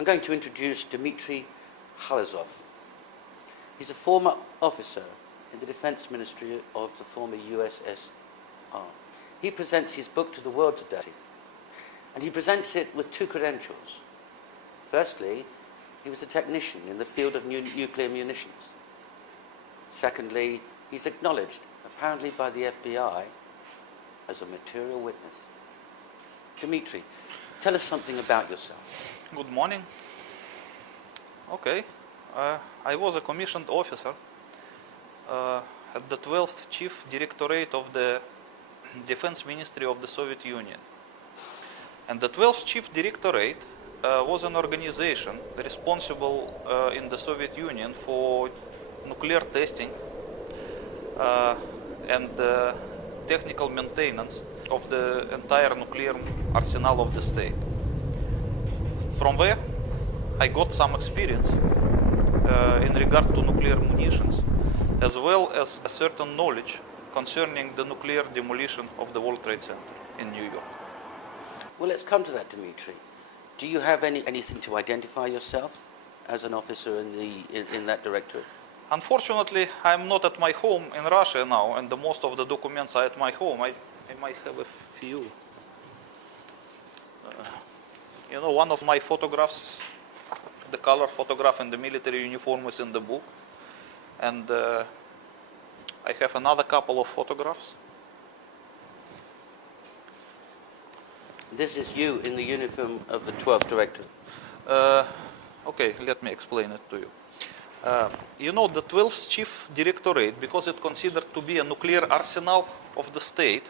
I'm going to introduce Dmitry Khalazov. He's a former officer in the Defense Ministry of the former USSR. He presents his book to the world today, and he presents it with two credentials. Firstly, he was a technician in the field of nuclear munitions. Secondly, he's acknowledged, apparently by the FBI, as a material witness. Dmitry, tell us something about yourself. Good morning. Okay, I was a commissioned officer at the 12th Chief Directorate of the Defense Ministry of the Soviet Union. And the 12th Chief Directorate was an organization responsible in the Soviet Union for nuclear testing and technical maintenance of the entire nuclear arsenal of the state. From there, I got some experience in regard to nuclear munitions, as well as a certain knowledge concerning the nuclear demolition of the World Trade Center in New York. Well, let's come to that, Dmitry. Do you have anything to identify yourself as an officer in that directorate? Unfortunately, I'm not at my home in Russia now, and most of the documents are at my home. I might have a few. You know, one of my photographs, the color photograph in the military uniform, is in the book. And I have another couple of photographs. This is you in the uniform of the 12th Directorate. Okay, let me explain it to you. You know, the 12th Chief Directorate, because it's considered to be a nuclear arsenal of the state,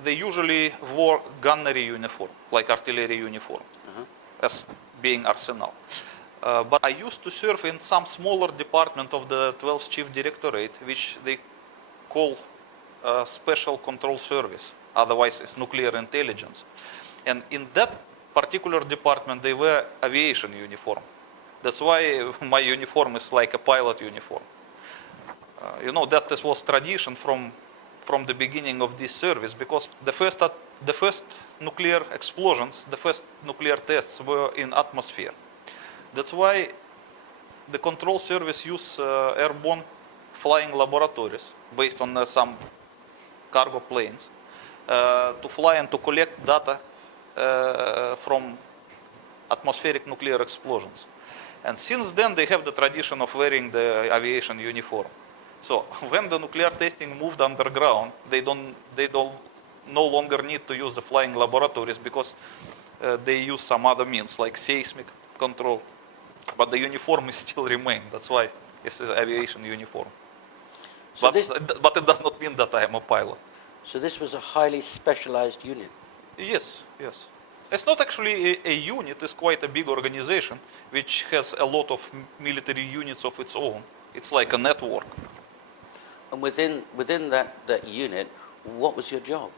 they usually wore gunnery uniform, like artillery uniform, as being arsenal. But I used to serve in some smaller department of the 12th Chief Directorate, which they call Special Control Service. Otherwise, it's nuclear intelligence. And in that particular department, they wear aviation uniform. That's why my uniform is like a pilot uniform. You know, that this was tradition from the beginning of this service, because the first nuclear explosions, the first nuclear tests were in atmosphere. That's why the control service use airborne flying laboratories based on some cargo planes to fly and to collect data from atmospheric nuclear explosions. And since then, they have the tradition of wearing the aviation uniform. So when the nuclear testing moved underground, they no longer need to use the flying laboratories, because they use some other means like seismic control. But the uniform is still remain. That's why it's an aviation uniform. So but it does not mean that I am a pilot. So this was a highly specialized unit? Yes, yes. It's not actually a unit, it's quite a big organization which has a lot of military units of its own. It's like a network. And within that unit, what was your job?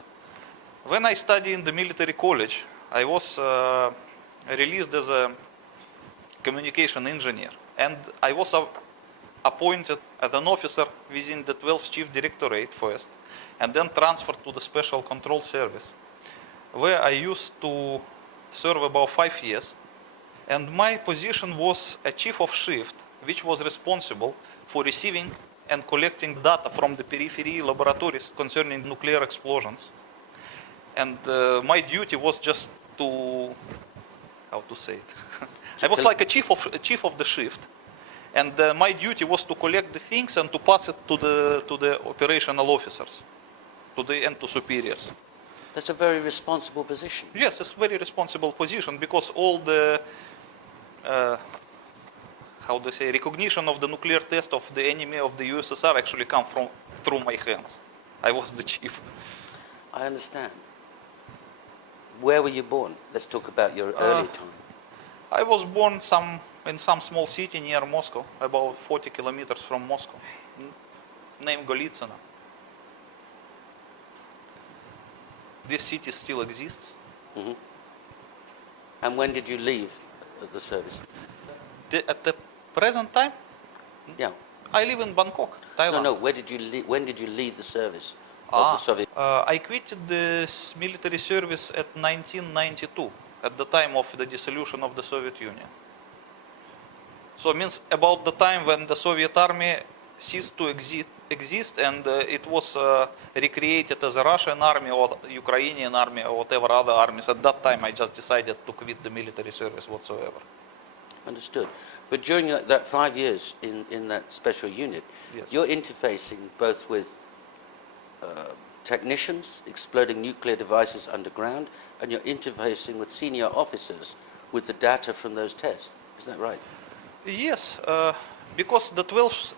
When I studied in the military college, I was released as a communication engineer. And I was appointed as an officer within the 12th Chief Directorate first, and then transferred to the Special Control Service, where I used to serve about 5 years. And my position was a chief of shift, which was responsible for receiving and collecting data from the periphery laboratories concerning nuclear explosions. And my duty was just to, how to say it? I was like a chief of the shift. And my duty was to collect the things and to pass it to the operational officers, and to superiors. That's a very responsible position. Yes, it's a very responsible position, because all the, how do you say, recognition of the nuclear test of the enemy of the USSR actually come through my hands. I was the chief. I understand. Where were you born? Let's talk about your early time. I was born in some small city near Moscow, about 40 kilometers from Moscow, named Golitsino. This city still exists. Mm-hmm. And when did you leave the service? At the present time? Yeah. I live in Bangkok, Thailand. No. When did you leave the service of the Soviet? I quitted this military service at 1992. at the time of the dissolution of the Soviet Union. So it means about the time when the Soviet army ceased to exist and it was recreated as a Russian army or Ukrainian army or whatever other armies. At that time I just decided to quit the military service whatsoever. Understood. But during that 5 years in that special unit, Yes. you're interfacing both with technicians exploding nuclear devices underground, and you're interfacing with senior officers with the data from those tests. Is that right? Yes, because the 12th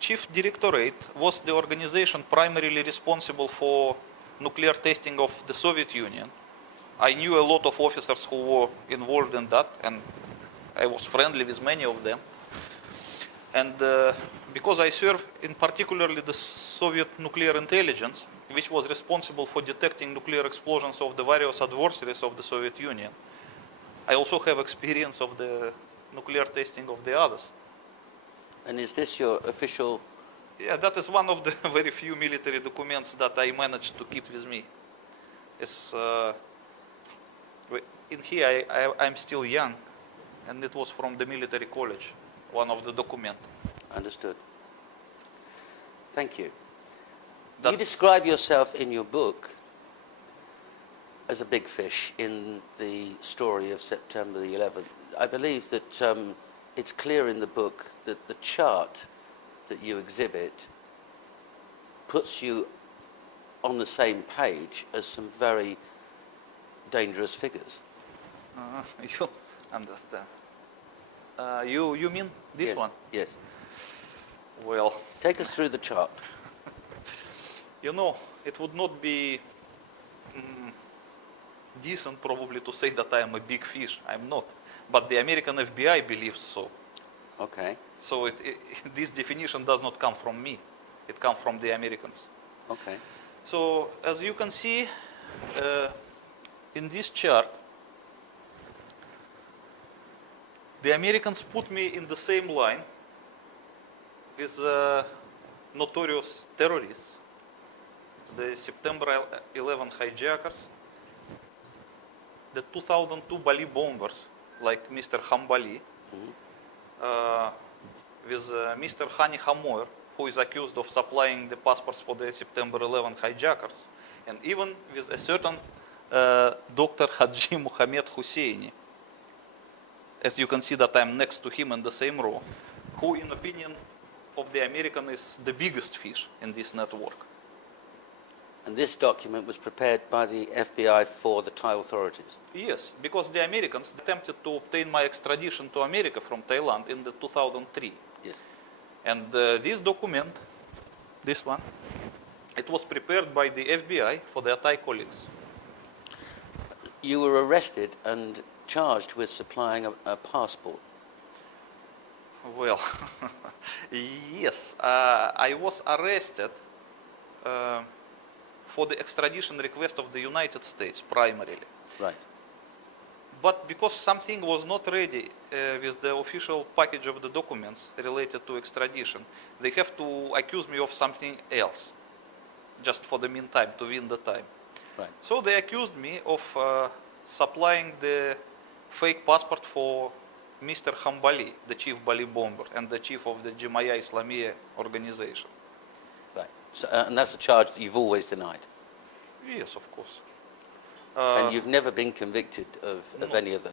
Chief Directorate was the organization primarily responsible for nuclear testing of the Soviet Union. I knew a lot of officers who were involved in that, and I was friendly with many of them. And because I served in particularly the Soviet nuclear intelligence, which was responsible for detecting nuclear explosions of the various adversaries of the Soviet Union, I also have experience of the nuclear testing of the others. And is this your official... Yeah, that is one of the very few military documents that I managed to keep with me. It's, in here I'm still young, and it was from the military college, one of the document. Understood. Thank you. That- You describe yourself in your book as a big fish in the story of September the 11th. I believe that it's clear in the book that the chart that you exhibit puts you on the same page as some very dangerous figures. You understand. You mean this Yes, one? Yes. Well, Take us through the chart. you know, it would not be decent probably to say that I am a big fish. I'm not. But the American FBI believes so. Okay. So this definition does not come from me. It comes from the Americans. Okay. So as you can see in this chart, the Americans put me in the same line with notorious terrorists, the September 11 hijackers, the 2002 Bali bombers, like Mr. Hambali, with Mr. Hani Hamoir, who is accused of supplying the passports for the September 11 hijackers, and even with a certain Dr. Haji Mohammed Husseini. As you can see that I'm next to him in the same row, who in opinion of the American is the biggest fish in this network. And this document was prepared by the FBI for the Thai authorities. Yes, because the Americans attempted to obtain my extradition to America from Thailand in the 2003. Yes. And this document, this one, it was prepared by the FBI for their Thai colleagues. You were arrested and charged with supplying a passport. Well, yes, I was arrested for the extradition request of the United States primarily. Right. But because something was not ready with the official package of the documents related to extradition, they have to accuse me of something else, just for the meantime, to win the time. Right. So they accused me of supplying the fake passport for Mr. Hambali, the chief Bali bomber and the chief of the Jemaah Islamiyah organization. Right. So, and that's a charge that you've always denied. Yes, of course. And you've never been convicted of no. any of them.